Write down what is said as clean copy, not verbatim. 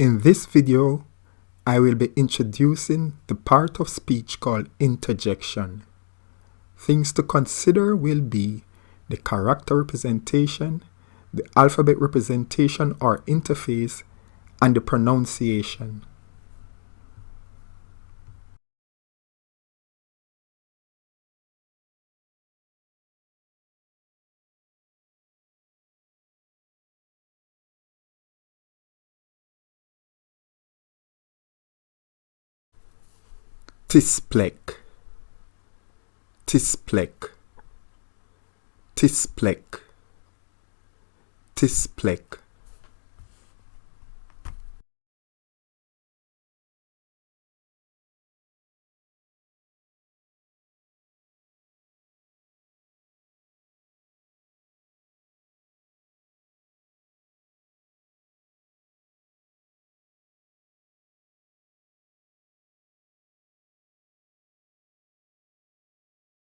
In this video, I will be introducing the part of speech called interjection. Things to consider will be the character representation, the alphabet representation or interface, and the pronunciation. Tisplek, tisplek, tisplek, tisplek.